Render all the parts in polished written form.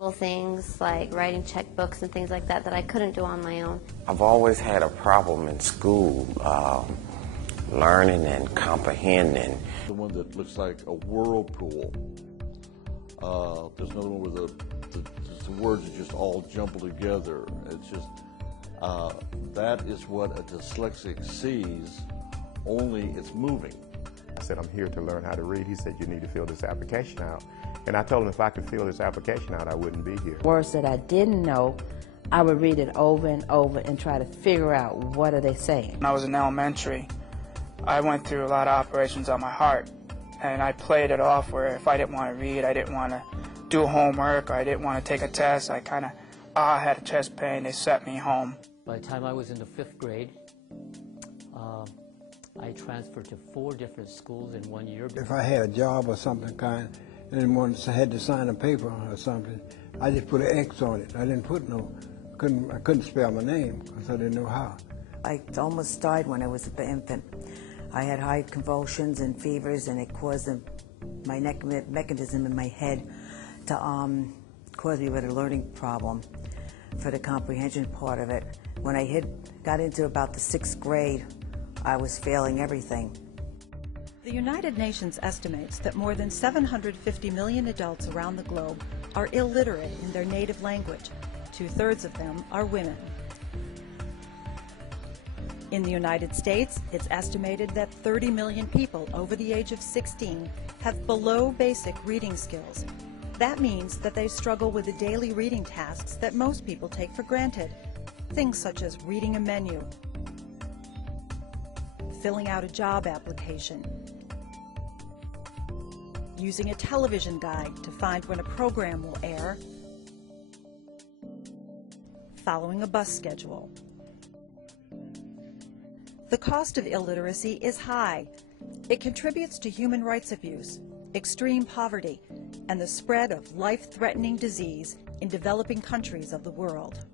Little things like writing checkbooks and things like that that I couldn't do on my own. I've always had a problem in school, learning and comprehending. The one that looks like a whirlpool. There's another one where the words are just all jumbled together. It's just, that is what a dyslexic sees, only it's moving. I said, I'm here to learn how to read. He said, you need to fill this application out. And I told him if I could fill this application out, I wouldn't be here. Words that I didn't know, I would read it over and over and try to figure out what are they saying. When I was in elementary, I went through a lot of operations on my heart, and I played it off where if I didn't want to read, I didn't want to do homework, or I didn't want to take a test, I kind of, I had a chest pain, they sent me home. By the time I was in the 5th grade, I transferred to 4 different schools in 1 year. If I had a job or something kind, and had to sign a paper or something, I just put an X on it. I didn't put no, I couldn't spell my name because I didn't know how. I almost died when I was an infant. I had high convulsions and fevers, and it caused my neck mechanism in my head to cause me with a learning problem for the comprehension part of it. When I got into about the 6th grade, I was failing everything. The United Nations estimates that more than 750 million adults around the globe are illiterate in their native language. 2/3 of them are women. In the United States, it's estimated that 30 million people over the age of 16 have below basic reading skills. That means that they struggle with the daily reading tasks that most people take for granted. Things such as reading a menu, filling out a job application, using a television guide to find when a program will air, following a bus schedule. The cost of illiteracy is high. It contributes to human rights abuse, extreme poverty, and the spread of life-threatening disease in developing countries of the world.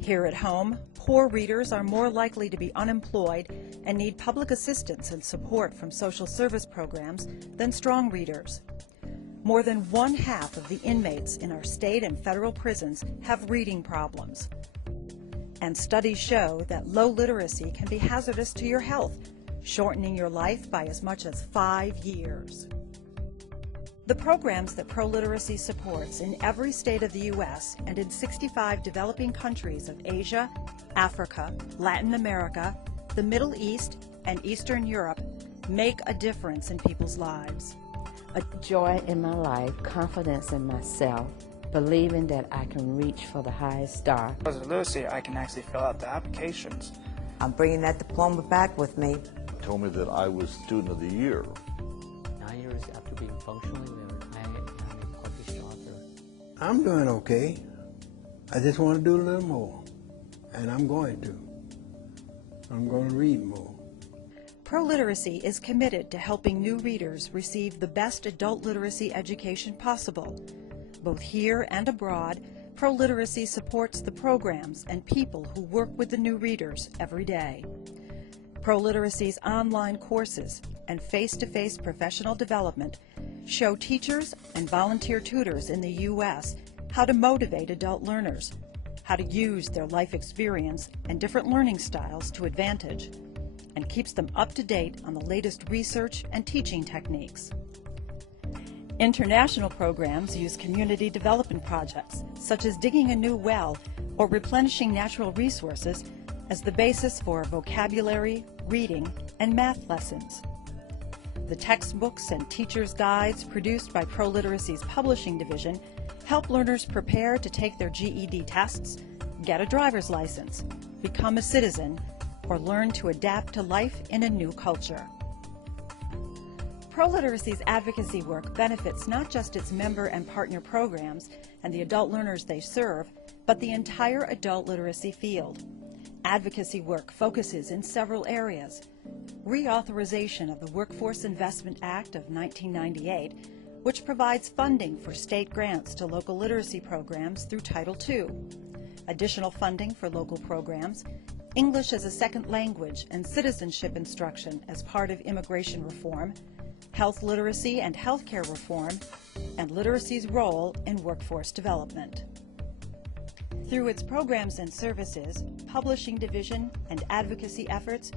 Here at home, poor readers are more likely to be unemployed and need public assistance and support from social service programs than strong readers. More than 1/2 of the inmates in our state and federal prisons have reading problems. And studies show that low literacy can be hazardous to your health, shortening your life by as much as 5 years. The programs that ProLiteracy supports in every state of the U.S. and in 65 developing countries of Asia, Africa, Latin America, the Middle East, and Eastern Europe make a difference in people's lives. A joy in my life, confidence in myself, believing that I can reach for the highest star. Because of literacy, I can actually fill out the applications. I'm bringing that diploma back with me. Told me that I was Student of the Year. 9 years after being functionally literate, I am a published author. I'm doing okay. I just want to do a little more, and I'm going to. I'm going to read more. ProLiteracy is committed to helping new readers receive the best adult literacy education possible. Both here and abroad, ProLiteracy supports the programs and people who work with the new readers every day. ProLiteracy's online courses and face-to-face professional development show teachers and volunteer tutors in the U.S. how to motivate adult learners, how to use their life experience and different learning styles to advantage, and keeps them up to date on the latest research and teaching techniques. International programs use community development projects, such as digging a new well or replenishing natural resources, as the basis for vocabulary, reading, and math lessons. The textbooks and teacher's guides produced by ProLiteracy's publishing division help learners prepare to take their GED tests, get a driver's license, become a citizen, or learn to adapt to life in a new culture. ProLiteracy's advocacy work benefits not just its member and partner programs and the adult learners they serve, but the entire adult literacy field. Advocacy work focuses in several areas: reauthorization of the Workforce Investment Act of 1998, which provides funding for state grants to local literacy programs through Title II, additional funding for local programs, English as a second language and citizenship instruction as part of immigration reform, health literacy and healthcare reform, and literacy's role in workforce development. Through its programs and services, publishing division, and advocacy efforts,